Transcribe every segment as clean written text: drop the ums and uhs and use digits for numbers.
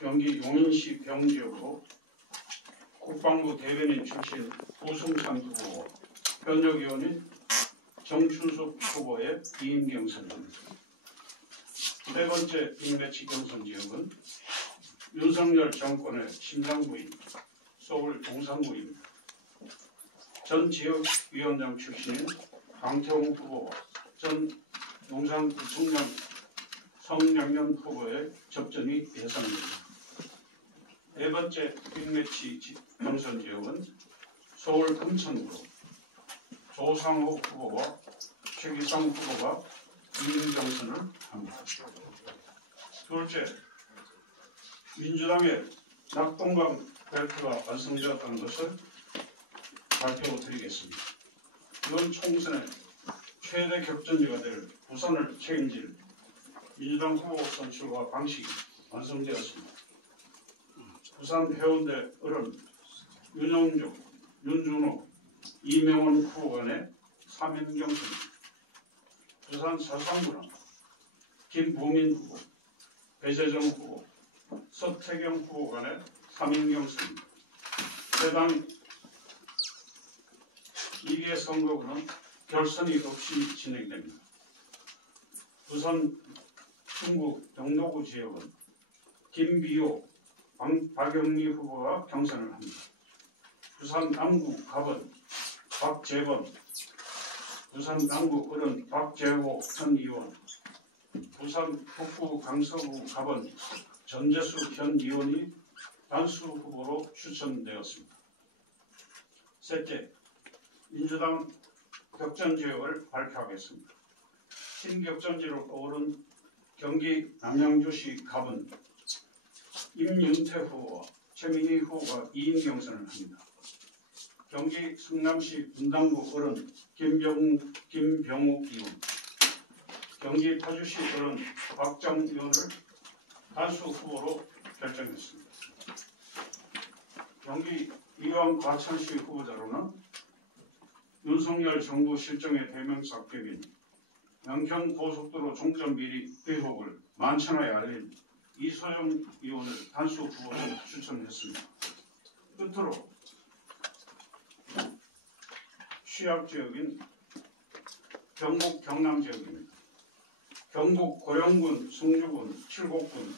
경기 용인시 병지역으로 국방부 대변인 출신 오승찬 후보와 현역위원인 정춘숙 후보의 2인 경선입니다. 세 번째 빅매치 경선 지역은 윤석열 정권의 심상부인 서울 동산구입니다. 전 지역위원장 출신인 강태홍 후보와 전 용산구청장 성명년 후보의 접전이 예상됩니다. 네 번째 빅매치 경선 지역은 서울 금천구로 조상호 후보와 최기성 후보가 2인 경선을 합니다. 둘째, 민주당의 낙동강 벨트가 완성되었다는 것을 발표드리겠습니다. 이번 총선의 최대 격전지가 될 부산을 책임질 민주당 후보 선출과 방식이 완성되었습니다. 부산 해운대 을은 윤영주, 윤준호, 이명훈 후보 간의 3인 경선입니다. 부산 사상구는 김부민 후보, 배재정 후보, 서태경 후보 간의 3인 경선입니다. 해당 2개 선거구는 결선이 없이 진행됩니다. 부산 중구 병로구 지역은 김비호, 박영미 후보가 경선을 합니다. 부산 남구 갑은 박재범, 부산 남구 을은 박재호 현 의원, 부산 북구 강서구 갑은 전재수 현 의원이 단수 후보로 추천되었습니다. 셋째, 민주당 격전지역을 발표하겠습니다. 신격전지로 떠오른 경기 남양주시 갑은 임윤태 후보와 최민희 후보가 2인 경선을 합니다. 경기 성남시 분당구 을은 김병욱 의원, 경기 파주시 을은 박정 의원을 단수 후보로 결정했습니다. 경기 이왕 과천시 후보자로는 윤석열 정부 실정의 대명사격인 양평 고속도로 종점 비리 의혹을 만천하에 알린 이소영 의원을 단수 후보로 추천했습니다. 끝으로 취약 지역인 경북 경남 지역입니다. 경북 고령군, 승주군, 칠곡군은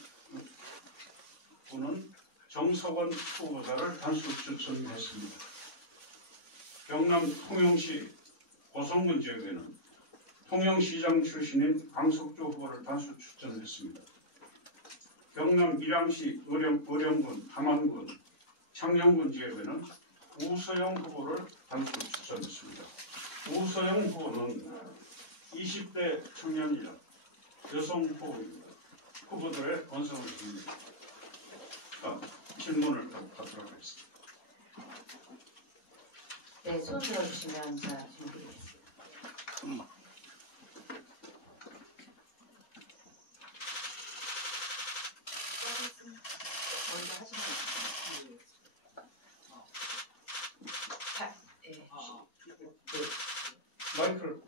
정석원 후보자를 단수 추천했습니다. 경남 통영시 고성군 지역에는 통영시장 출신인 강석주 후보를 단수 추천했습니다. 경남 밀양시 의령군, 함안군, 창녕군 지역에는 우서영 후보를 단수 추천했습니다. 우서영 후보는 20대 청년이자 여성 후보들의 건성을 줍니다. 질문을 받도록 하겠습니다. 네, 손 들어주시면 제가 준비하겠습니다. 먼저 하시면 됩니다. 마이크를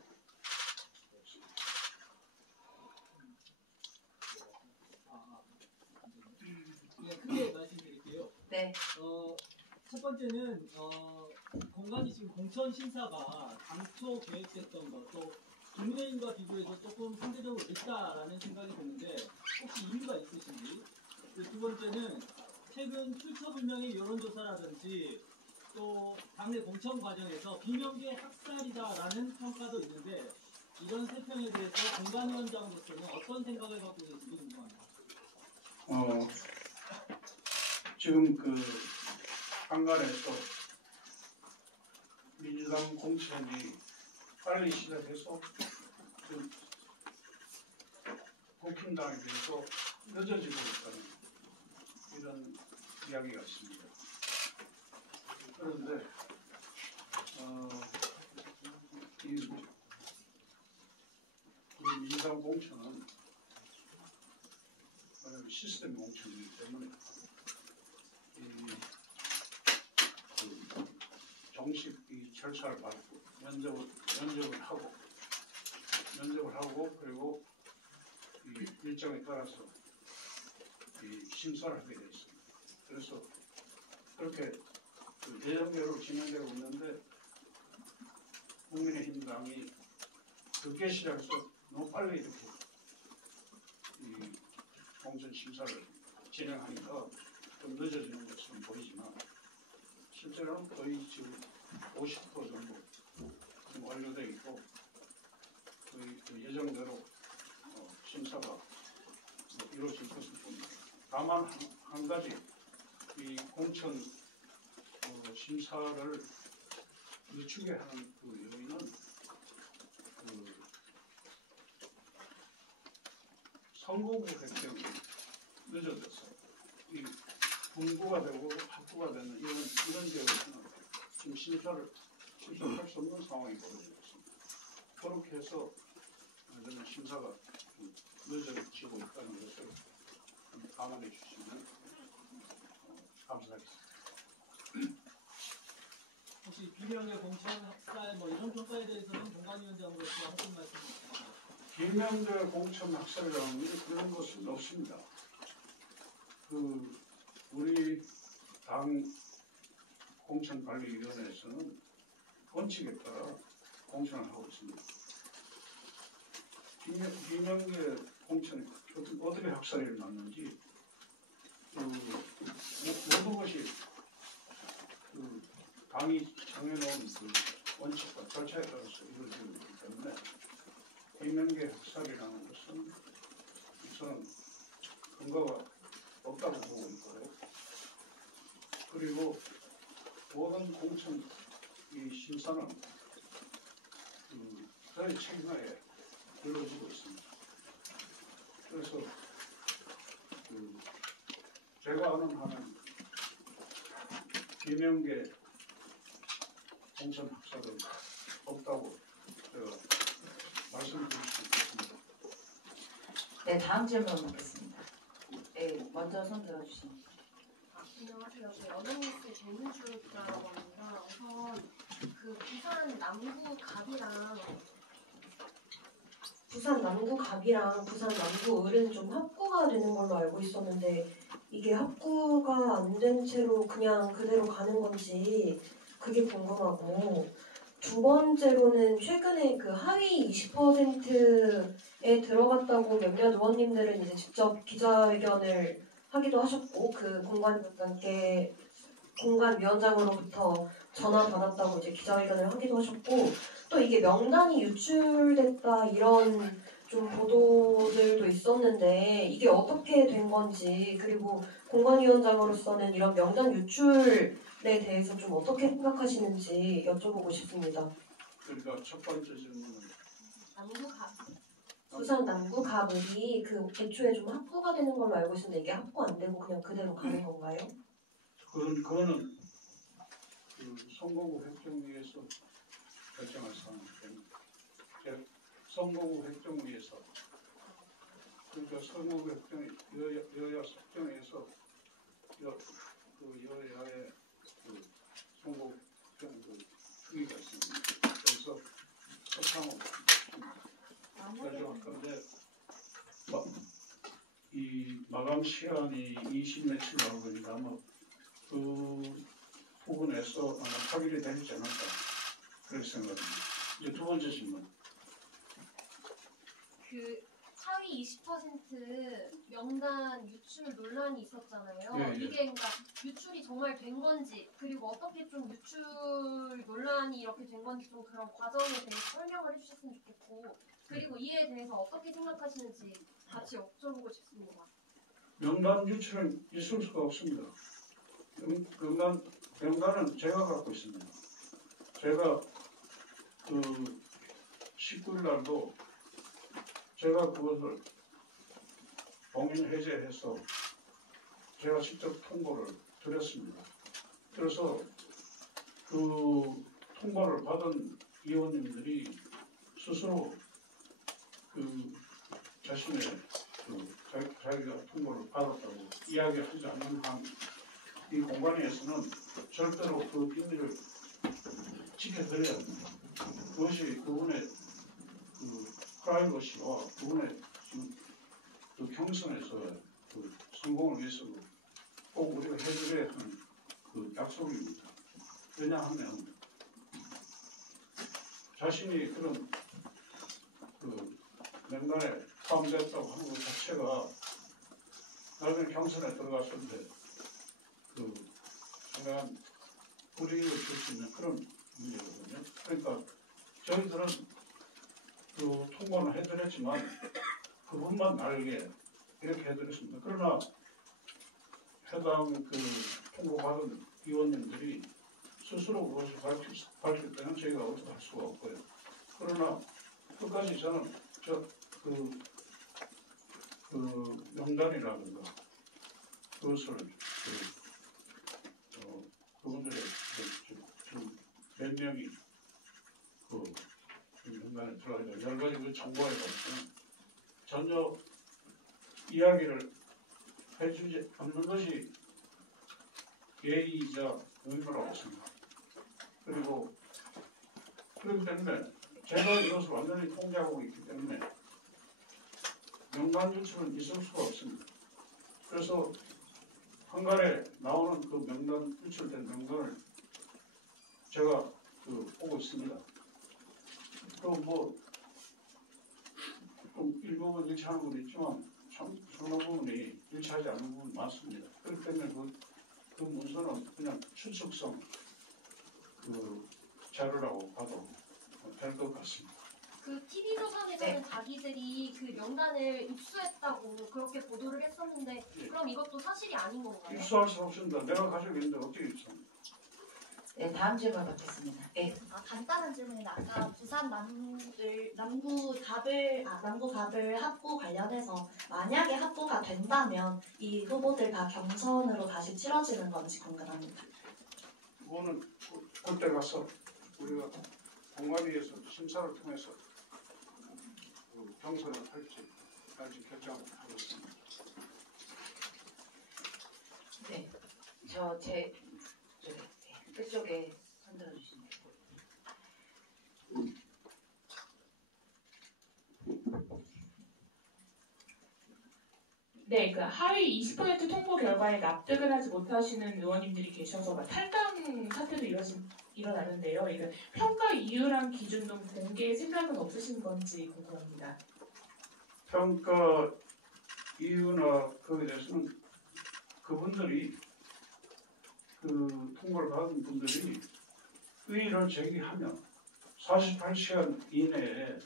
크게 말씀드릴게요. 네. 첫 번째는 건강이 지금 공천 신사가 당초 계획됐던 것, 또 국민의힘과 비교해서 조금 상대적으로 늦다라는 생각이 드는데 혹시 이유가 있으신지. 두 번째는 최근 출처불명의 여론조사라든지 또 당내 공천 과정에서 비명계 학살이다라는 평가도 있는데 이런 세 평에 대해서 공관위원장으로서는 어떤 생각을 갖고 계신지 궁금합니다. 지금 그 한간에서 민주당 공천이 빨리 시작해서 국힘당에 비해서 늦어지고 있다는 이런 이야기가 있습니다. 그런데 우리 민주당 공천은 시스템 공천이기 때문에 정식 이 절차를 밟고 면접을 하고 그리고 이 일정에 따라서 이 이 심사를 하게 돼 있습니다. 그래서 그렇게 그 예정대로 진행되고 있는데 국민의힘당이 늦게 시작해서 너무 빨리 이렇게 이 공천 심사를 진행하니까 좀 늦어지는 것처럼 보이지만 실제로는 거의 지금 50% 정도 지금 완료되어 있고 거의 그 예정대로 심사가 이루어질 것을 봅니다. 다만 한 가지 이 공천 심사를 늦추게 하는 그 요인은 그 선거구 획득이 늦어졌어요. 이 분구가 되고 합구가 되는 이런 지역에서는 지금 심사를 출석할 수 없는 상황이 벌어지고 있습니다. 그렇게 해서 저는 심사가 늦어지고 있다는 것을 감안해 주시면 감사하겠습니다. 혹시 비명의 공천 학살 뭐 이런 평가에 대해서는 공관위원장으로서 하신 말씀 있으신가요? 비명대 공천 학살이라는 게 그런 것은 없습니다. 그 우리 당 공천관리위원회에서는 원칙에 따라 공천을 하고 있습니다. 비명계 공천이 어떻게 학살이 일어났는지 모든 것이 그 당이 정해놓은 그 원칙과 절차에 따라서 이루어지고 있기 때문에 비명계 학살이라는 것은 우선 근거가 없다고 보고 있고요. 그리고 모든 공천 이 심사는 저희 책임하에 이루어지고 있습니다. 그래서 제가 아는 한은 비명계 공천 학살은 없다고 제가 말씀드릴 수 있습니다. 네, 다음 질문 받겠습니다. 네, 먼저 손 들어주십니다. 안녕하세요. 저 연예뉴스 정윤주 기자라고 합니다. 우선 그 부산 남구 갑이랑 부산 남구 을은 좀 합구가 되는 걸로 알고 있었는데 이게 합구가 안 된 채로 그냥 그대로 가는 건지 그게 궁금하고, 두 번째로는 최근에 그 하위 20%에 들어갔다고 몇몇 의원님들은 이제 직접 기자회견을 하기도 하셨고, 그 공관위원장으로부터 전화 받았다고 이제 기자회견을 하기도 하셨고, 또 이게 명단이 유출됐다 이런 좀 보도들도 있었는데 이게 어떻게 된 건지, 그리고 공관위원장으로서는 이런 명단 유출에 대해서 좀 어떻게 생각하시는지 여쭤보고 싶습니다. 그러니까 첫 번째 질문은 부산 남구 갑을이 그 애초에 좀 합구가 되는 걸로 알고 있었는데 이게 합구 안 되고 그냥 그대로 가는 건가요? 그거는 그 선거구 획정위에서 결정할 사항이기 때문에 선거구 획정위에서 그러니까 선거구 획정 여야 속정에서 그 여야의 그 선거구 획정 그 특위가 있습니다. 그래서 소상으로 결정할 건데 이 마감 시간이 20 며칠 나오거든요. 아마 그 부분에서 아마 타결이 되지 않을까 그렇게 생각합니다. 이제 두 번째 질문. 그 하위 20% 명단 유출 논란이 있었잖아요. 예. 이게 그러니까 유출이 정말 된 건지, 그리고 어떻게 좀 유출 논란이 이렇게 된 건지 좀 그런 과정에 대해서 설명을 해주셨으면 좋겠고, 그리고 이에 대해서 어떻게 생각하시는지 같이 여쭤보고 싶습니다. 명단 유출은 있을 수가 없습니다. 명단은 제가 갖고 있습니다. 제가 그 19일 날도 제가 그것을 봉인 해제해서 제가 직접 통보를 드렸습니다. 그래서 그 통보를 받은 의원님들이 스스로 그 자신의 자기가 통보를 받았다고 이야기하지 않는 한 이 공관위에서는 절대로 그 비밀을 지켜드려야 합니다. 그것이 그분의 그 프라이버시와 그분의 그 경선에서 그 성공을 위해서도 꼭 우리가 해드려야 하는 그 약속입니다. 왜냐하면 자신이 그런 그 명단에 포함됐다고 하는 것 자체가 나중에 경선에 들어갔을 때 그 상당한 불이익을 줄 수 있는 그런 문제거든요. 그러니까 저희들은 그 통보는 해드렸지만 그분만 알게 이렇게 해드렸습니다. 그러나 해당 그 통보받은 위원님들이 스스로 그것을 밝힐 때는 저희가 어떻게 할 수가 없고요. 그러나 끝까지 저는 그 명단이라든가 그것을 그분들의 몇 명이 그 명단에 들어가서 여러 가지 그 정보에 대해서는 전혀 이야기를 해주지 않는 것이 예의이자 의무라고 생각합니다. 그리고 그렇기 때문에 제가 이것을 완전히 통제하고 있기 때문에 명단 유출은 있을 수가 없습니다. 그래서 한간에 나오는 그 명단 유출된 명단을 제가 보고 있습니다. 또 뭐 좀 일부분 일치하는 부분이 있지만 참 상당 부분이 일치하지 않는 부분이 많습니다. 그렇기 때문에 그 문서는 그냥 추측성 그 자료라고 봐도 될 것 같습니다. 그 TV조선에서는 네. 자기들이 그 명단을 입수했다고 그렇게 보도를 했었는데 예. 그럼 이것도 사실이 아닌 건가요? 입수할 수 없습니다. 내가 가지고 있는데 어떻게 입수합니까? 네, 다음 질문 받겠습니다. 네. 간단한 질문인데 아까 부산 남구 갑을 합부 관련해서 만약에 합부가 된다면 이 후보들 다 경선으로 다시 치러지는 건지 궁금합니다. 그거는 그때 가서 우리가 공관위에서 심사를 통해서 경선을 할지 결정하겠습니다. 네. 끝쪽에 손들어 주시면 돼요. 네, 그 하위 20% 통보 결과에 납득을 하지 못하시는 의원님들이 계셔서 탈당 사태도 일어나는데요. 이거 평가 이유랑 기준 등 공개 생각은 없으신 건지 궁금합니다. 평가 이유나 그에 대해서는 그분들이 그 통보를 받은 분들이 의의를 제기하면 48시간 이내에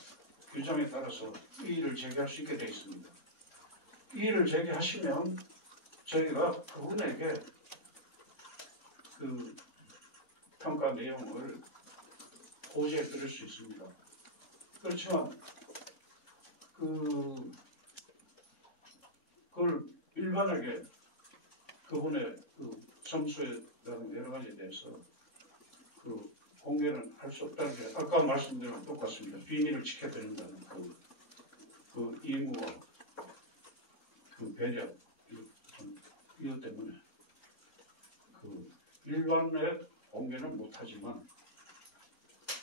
규정에 따라서 의의를 제기할 수 있게 되어 있습니다. 의의를 제기하시면 저희가 그분에게 그 평가 내용을 고지해 드릴 수 있습니다. 그렇지만 그걸 일반하게 그분의 그 점수에 대한 여러 가지에 대해서 그 공개는 할 수 없다는 게 아까 말씀드린 것 똑같습니다. 비밀을 지켜야 된다는 그 의무와 그 배려 이것 때문에 그 일반에 공개는 못하지만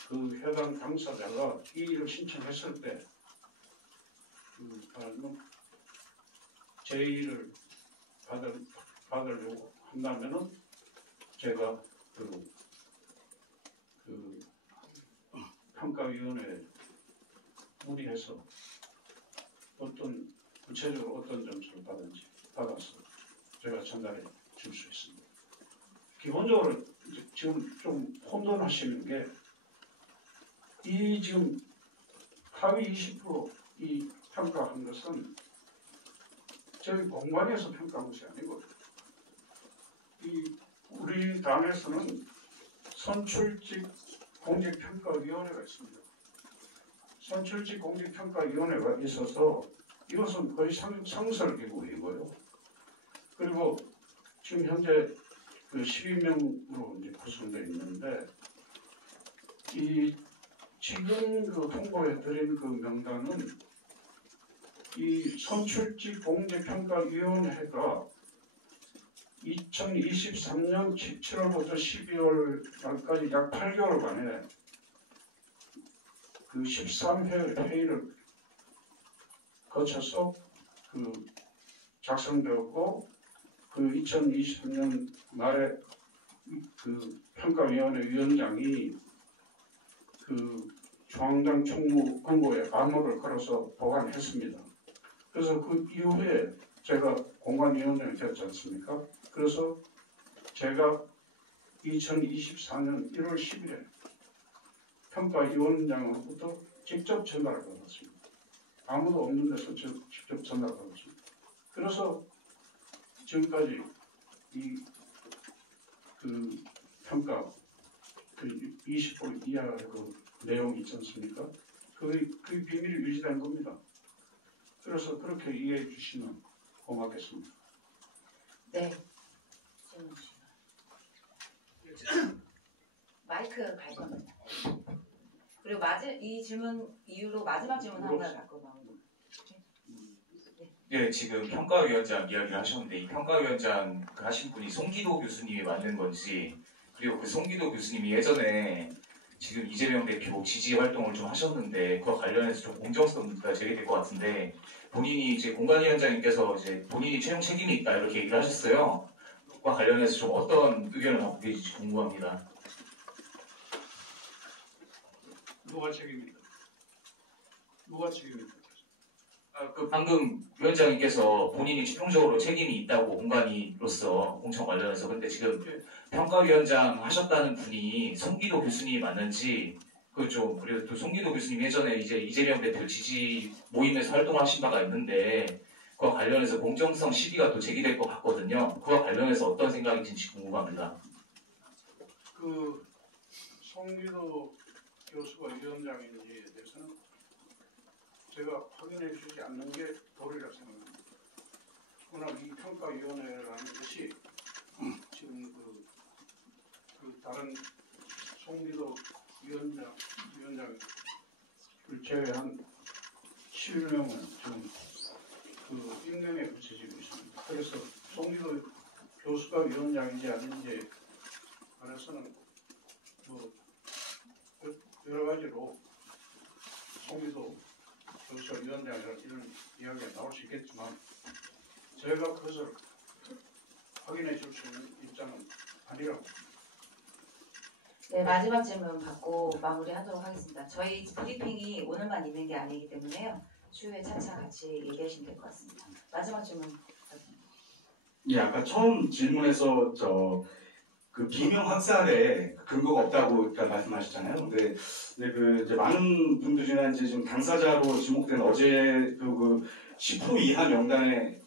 그 해당 당사자가 이 일을 신청했을 때 그 제의를 받으려고 한다면은 제가 그 평가위원회에 문의해서 구체적으로 어떤 점수를 받아서 제가 전달해 줄 수 있습니다. 기본적으로 지금 좀 혼돈하시는 게 이 지금 하위 20% 평가한 것은 저희 공관위에서 평가한 것이 아니고 우리 당에서는 선출직 공직평가위원회가 있습니다. 선출직 공직평가위원회가 있어서 이것은 거의 상설기구이고요. 그리고 지금 현재 그 12명으로 이제 구성되어 있는데 지금 그 통보해 드린 그 명단은 이 선출직 공직평가위원회가 2023년 7월부터 12월 말까지 약 8개월간에 그 13회 회의를 거쳐서 그 작성되었고 그 2023년 말에 그 평가위원회 위원장이 그 중앙당 총무 권고에 암호를 걸어서 보관했습니다. 그래서 그 이후에 제가 공관위원장이 되었지 않습니까? 그래서 제가 2024년 1월 10일에 평가위원장으로부터 직접 전화를 받았습니다. 아무도 없는 데서 직접 전화를 받았습니다. 그래서 지금까지 그 평가 그 20% 이하의 그 내용이 있지 않습니까? 그 비밀이 유지된 겁니다. 그래서 그렇게 이해해 주시면 고맙겠습니다. 네. 질문 주시면. 마이크 갈 겁니다. 그리고 이 질문 이후로 마지막 질문 하나 갖고 나옵니다. 네, 지금 평가위원장 이야기를 하셨는데 이 평가위원장 하신 분이 송기도 교수님이 맞는 건지 그리고 그 송기도 교수님이 예전에 지금 이재명 대표 지지 활동을 좀 하셨는데 그와 관련해서 좀 공정성 문제가 제기될 것 같은데 본인이 이제 공관위원장님께서 이제 본인이 최종 책임이 있다 이렇게 얘기를 하셨어요. 그와 관련해서 좀 어떤 의견을 갖고 계실지 궁금합니다. 누가 책임입니까? 누가 책임입니까? 그 방금 위원장님께서 본인이 최종적으로 책임이 있다고 공관위로서 공천 관련해서 근데 지금 평가위원장 하셨다는 분이 송기도 교수님이 맞는지 그리고 또 송기도 교수님 예전에 이제 이재명 대표 지지 모임에서 활동을 하신 바가 있는데 그와 관련해서 공정성 시비가 또 제기될 것 같거든요. 그와 관련해서 어떤 생각이신지 궁금합니다. 그 송기도 교수가 위원장인지에 대해서는 제가 확인해 주지 않는 게 도리라 생각합니다. 그러나 이 평가위원회라는 것이 지금 그 다른 송기도 위원장을 제외한 11명은 지금 그 임명에 붙여지고 있습니다. 그래서 송기도 교수가 위원장인지 아닌지 관해서는 뭐 여러 가지로 송기도 교수가 위원장이라 이런 이야기가 나올 수 있겠지만 저희가 그것을 확인해 줄 수 있는 입장은 아니라고. 네, 마지막 질문 받고 마무리하도록 하겠습니다. 저희 브리핑이 오늘만 있는 게 아니기 때문에요. 추후에 차차 같이 얘기하시면 될 것 같습니다. 마지막 질문. 예, 아까 처음 질문에서 그 비명 학살에 근거가 없다고 말씀하셨잖아요. 근데 그 이제 많은 분들이나 이제 지금 당사자로 지목된 어제 그 10% 이하 명단에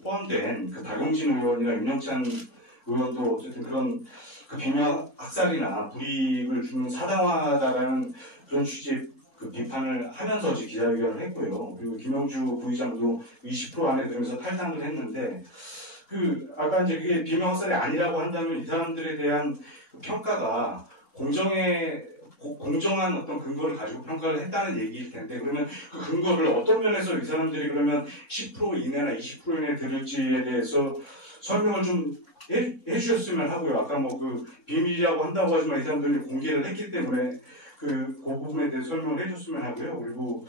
포함된 그 박용진 의원이나 윤영찬 의원도 어쨌든 그런 그 비명 학살이나 불이익을 주는 사당화다라는 그런 취지의 그 비판을 하면서 이제 기자회견을 했고요. 그리고 김영주 부의장도 20% 안에 들면서 탈당을 했는데 아까 이제 그게 비명 학살이 아니라고 한다면 이 사람들에 대한 평가가 공정한 어떤 근거를 가지고 평가를 했다는 얘기일 텐데 그러면 그 근거를 어떤 면에서 이 사람들이 그러면 10% 이내나 20% 이내에 들을지에 대해서 설명을 좀 해주셨으면 하고요. 아까 뭐 그 비밀이라고 한다고 하지만 이 사람들이 공개를 했기 때문에 그 부분에 대해서 설명을 해줬으면 하고요. 그리고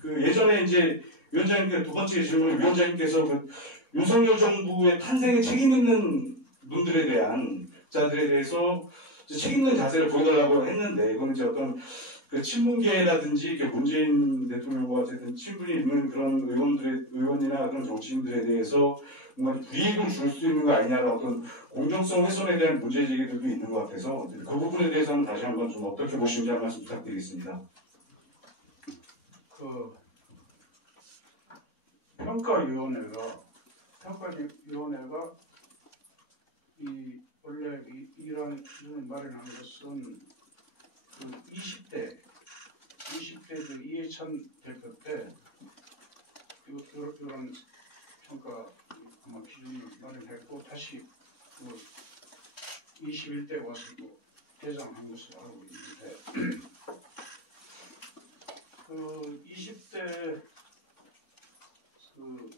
그 예전에 이제 위원장님께서 두 번째 질문에 위원장님께서 그 윤석열 정부의 탄생에 책임 있는 분들에 대한 자들에 대해서 책임 있는 자세를 보여달라고 했는데 이건 이제 어떤 그 친문계라든지 문재인 대통령과 어쨌든 친분이 있는 그런 의원이나 그런 정치인들에 대해서 뭔가 불이익을 줄 수 있는 거 아니냐라는 어떤 공정성 훼손에 대한 문제 제기들도 있는 것 같아서 그 부분에 대해서는 다시 한번 좀 어떻게 보시는지 한 말씀 부탁드리겠습니다. 그 평가위원회가 원래 이러한 기준을 마련한 것은 그 20대 그 이해찬 대표 때 이런 평가 아마 기준을 마련했고 다시 그 21대 와서 또 개정한 것으로 알고 있는데 그 20대 그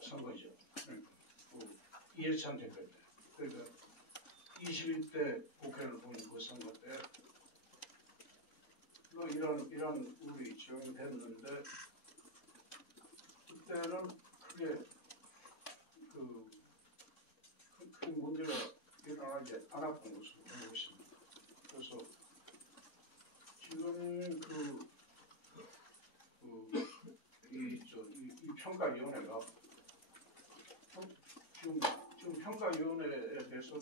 선거죠. 그 이해찬 대표 때 그러니까 21대 국회를 보는 그 선거 때 이런 우리 지원이 됐는데 그때는 크게 큰 문제가 일어나지 않았던 것으로 알고 있습니다. 그래서 지금 이 평가위원회가 지금 평가위원회에 대해서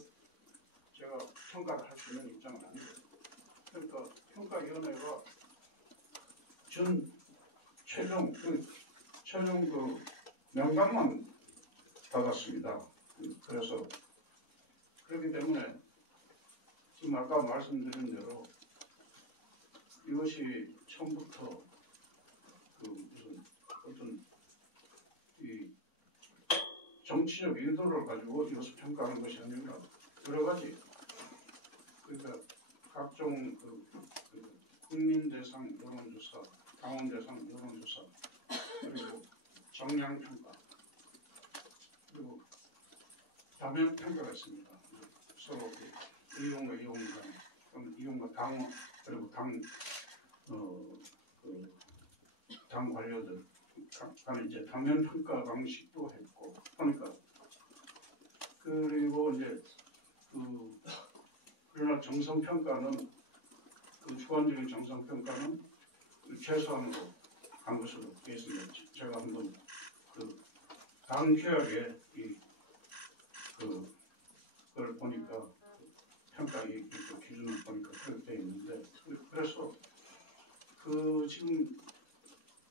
제가 평가를 할 수 있는 입장은 아니에요. 그러니까 평가위원회가 최종 명단만 받았습니다. 그래서 그렇기 때문에 지금 아까 말씀드린 대로 이것이 처음부터 무슨 어떤 이 정치적 의도를 가지고 이것을 평가하는 것이 아니라 여러 가지 그러니까 각종 국민 대상 여론조사, 당원 대상 여론조사, 그리고 정량 평가, 그리고 다면 평가가 있습니다. 서로 이용과 이용과 당원 그리고 당 관료들 간에 이제 당면 평가 방식도 했고 하니까 그리고 이제 그러나 정성 평가는 주관적인 정성 평가는 최소한으로 간 것으로 되어 있습니다. 제가 한번 당최하게 그걸 보니까 평가의 기준을 보니까 그렇게 되어 있는데 그래서 지금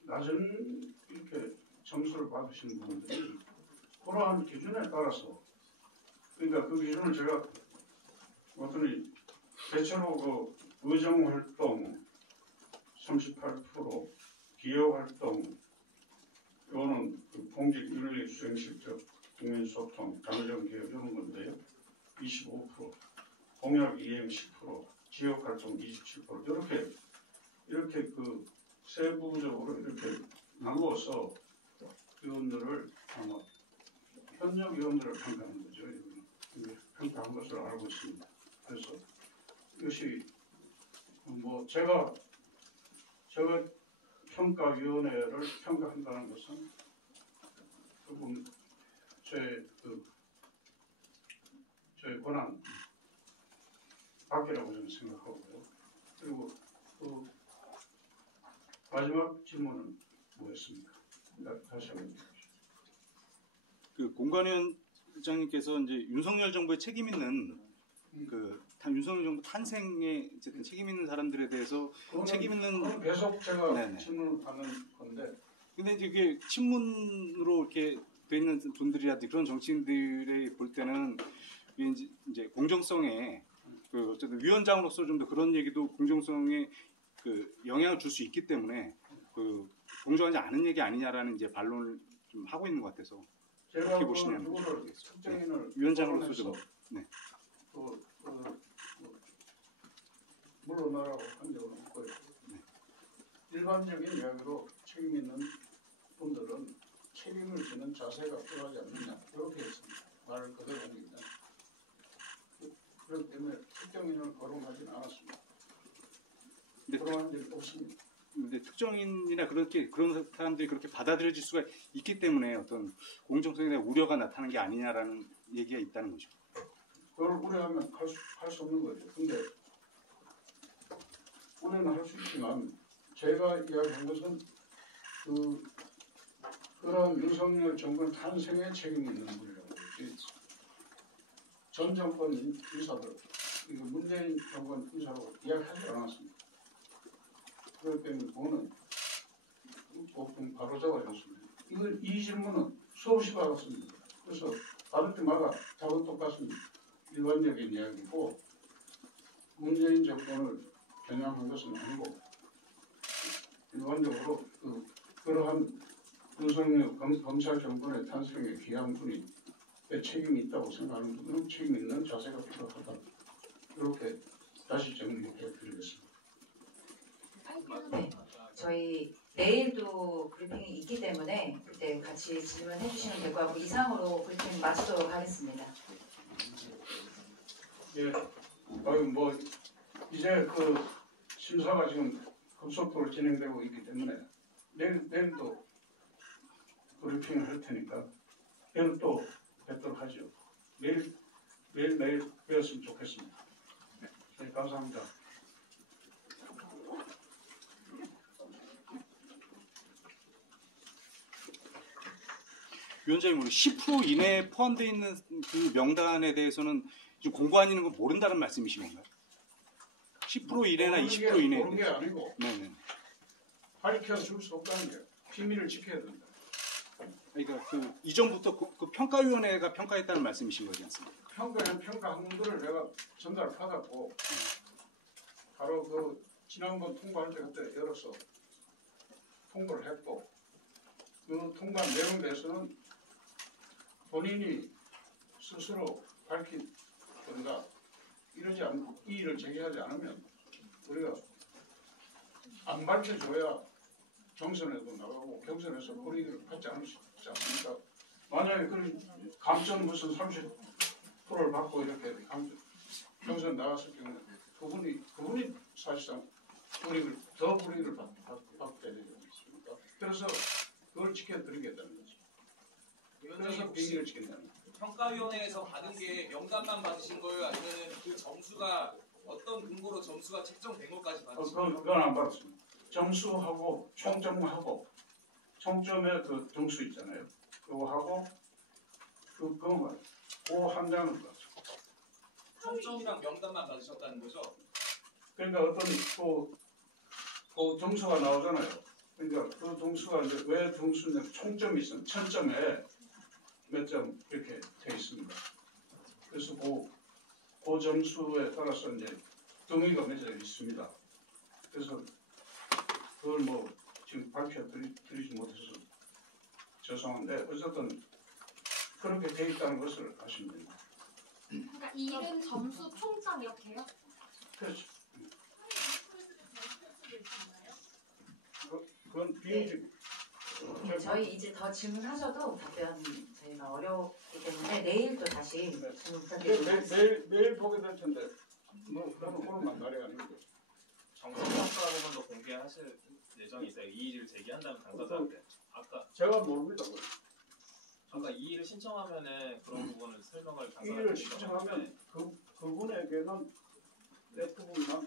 낮은 이렇게 점수를 받으시는 분들이 그러한 기준에 따라서 그러니까 그 기준을 제가 봤더니 대체로 의정활동 38%, 기여활동 이거는 공직윤리 수행실적 국민소통, 당정개혁 이런 건데요. 25%, 공약 이행 10%, 지역활동 27% 이렇게 세부적으로 이렇게 나누어서 위원들을 아마 현역 위원들을 평가하는 거죠. 평가한 것을 알고 있습니다. 그래서 이것이 제가 평가위원회를 평가한다는 것은 조금 제 권한 밖이라고 저는 생각하고요. 그리고 마지막 질문은 뭐였습니까? 다시 한번 공관위원장님께서 이제 윤석열 정부의 책임 있는 윤석열 정부 탄생에 어쨌든 책임 있는 사람들에 대해서 책임 있는 계속 제가 질문을 받는 건데. 근데 이제 이게 친문으로 이렇게 돼 있는 분들이라든지 그런 정치인들이 볼 때는 이제 공정성에 어쨌든 위원장으로서 좀 더 그런 얘기도 공정성에 영향을 줄 수 있기 때문에 공정하지 않은 얘기 아니냐라는 이제 반론을 좀 하고 있는 것 같아서 어떻게 보시냐는 거죠. 위원장으로서 좀 물러나라고 한 적은 없고요. 일반적인 이야기로 책임 있는 분들은 책임을 지는 자세가 필요하지 않느냐 이렇게 했습니다. 말을 그대로 합니다. 그렇기 때문에 특정인을 거론하지는 않았습니다. 거론한 적이 없습니다. 근데 특정인이나 그런 사람들이 그렇게 받아들여질 수가 있기 때문에 어떤 공정성에 대한 우려가 나타나는 게 아니냐라는 얘기가 있다는 거죠. 그걸 우려하면 할 수 없는 거죠. 근데 우려는 할 수 있지만 제가 이야기한 것은 그런 윤석열 정권 탄생에 책임이 있는 분이라고. 전 정권 인사들, 이거 문재인 정권 인사로 이야기하지 않았습니다. 그렇기 때문에 그거는 좀 바로 잡아줬습니다. 이 질문은 수없이 받았습니다. 그래서 받을 때마다 답은 똑같습니다. 일반적인 이야기고 문재인 정권을 겨냥한 것은 아니고 일반적으로 그러한 윤석열 검찰 정권의 탄생에 기여한 분이 책임이 있다고 생각하는 분은 책임 있는 자세가 필요하다. 이렇게 다시 정리해 드리겠습니다. 네, 저희 내일도 브리핑이 있기 때문에 그때 같이 질문해 주시면 될 것 같고 이상으로 브리핑 마치도록 하겠습니다. 예, 이제 심사가 지금 급속도로 진행되고 있기 때문에 내일도 브리핑을 할 테니까 내일 또 뵙도록 하죠. 매일 뵈었으면 좋겠습니다. 네, 감사합니다. 위원장님, 우리 10% 이내에 포함되어 있는 그 명단에 대해서는 지금 공고한 건 모른다는 말씀이신 건가요? 10% 이내나 20% 이내에 모르는 게 아니고 네네. 밝혀줄 수 없다는 게 비밀을 지켜야 된다. 그러니까 그 이전부터 그 평가위원회가 평가했다는 말씀이신 거지 않습니까? 평가 항목들을 내가 전달 받았고 바로 그 지난번 통과할 때 그때 열어서 통보를 했고 그 통과 내용에 대해서는 본인이 스스로 밝히든가 이러지 않고 이의를 제기하지 않으면 우리가 안 밝혀줘야 경선에도 나가고 경선에서 불이익을 받지 않지 않습니까? 만약에 그런 감점 무슨 30%를 받고 이렇게 경선 나갔을 경우에 그분이 사실상 더 불이익을 받게 되지 않습니까? 그래서 그걸 지켜드리겠다는 거죠. 그래서 비밀을 지킨다는 거죠. 평가위원회에서 받은 게 명단만 받으신 거예요? 아니면 그 점수가 어떤 근거로 점수가 책정된 것까지 받으신 거예요? 그건 안 받았습니다. 점수하고 총점하고 총점의 그 등수 있잖아요. 그거 하고 그거만 그 한 장을 받았어요. 총점이랑 명단만 받으셨다는 거죠? 그러니까 어떤 그 등수가 나오잖아요. 그러니까 그 등수가 이제 왜 등수냐 총점이 있으면 1000점에 몇 점 이렇게 돼 있습니다. 그래서 그 점수에 따라서 이제 등위가 맺어 있습니다. 그래서 그걸 뭐 지금 밝혀드리지 못해서 죄송한데 어쨌든 그렇게 돼 있다는 것을 아시면 됩니다. 그러니까 이름, 점수, 총점 이렇게요? 그렇죠. 그건 비밀이고. 저희 이제 더 질문하셔도 답변 저희가 어렵기 때문에 내일 또 다시 질문 부탁드립니다. 내일 보게 될 텐데 뭐 그런 오늘만 날이 아니고. 정성평가 부분도 공개하실 예정이세요? 이의를 제기한다면 당사자한테 아까 제가 모릅니다. 아까 이의를 신청하면은 그런 부분을 설명을 이의를 당사자한테 신청하면 그분에게는 대부분만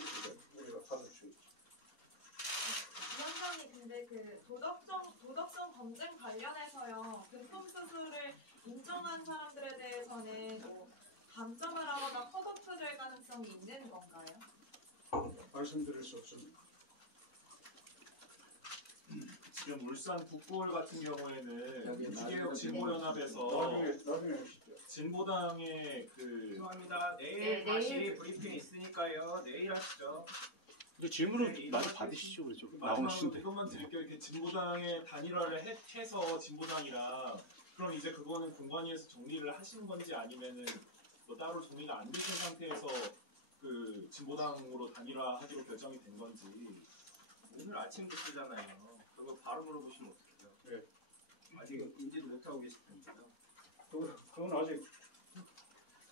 우리가 받을 수 있죠. 위원장이 근데 그 도덕성 검증 관련해서요. 금품 수수를 인정한 사람들에 대해서는 뭐 감점을 하거나 컷오프 될 가능성이 있는 건가요? 말씀드릴 수 없습니다. 지금 울산 북구울 같은 경우에는 우주개혁 진보연합에서 나중에 하시죠. 진보당의 그 죄송합니다. 내일 다시 브리핑 있으니까요. 내일 하시죠. 근데 질문을 많이 받으시죠, 그렇죠? 나오시는데. 이것만 드릴게요. 이렇게 진보당의 단일화를 해서 진보당이랑 그럼 이제 그거는 공관위에서 정리를 하신 건지 아니면은 뭐 따로 정리가 안 되신 상태에서 그 진보당으로 단일화하기로 결정이 된 건지. 오늘 아침 듣잖아요. 그거 바로 물어보시면 어떡해요? 네. 아직 인지도 못하고 계실 텐데요. 그건 아직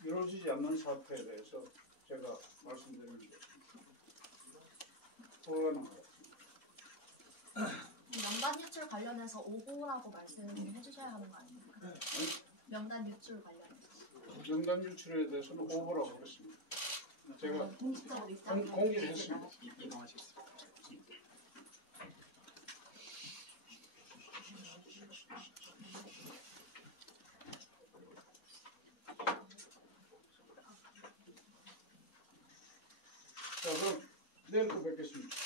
이루어지지 않는 사태에 대해서 제가 말씀드리는 게 불가능한 것 같습니다. 명단 유출 관련해서 오보라고 말씀해 주셔야 하는 거 아닙니까? 명단 유출 관련해서. 명단 유출에 대해서는 오보라고 하겠습니다. 제가 공식적으로 입장 공개를 했습니다. 이동하시겠습니다. 자, 그럼 내일 또 뵙겠습니다.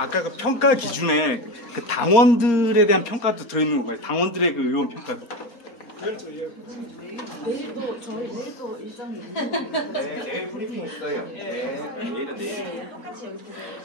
아까 그 평가 기준에 그 당원들에 대한 평가도 들어있는 건가요? 당원들의 그 의원 평가. 내일도 저희 내일도 일정이 있는데. 내일 브리핑 있어요. 내일은 내일. 똑같이 여기 보세요.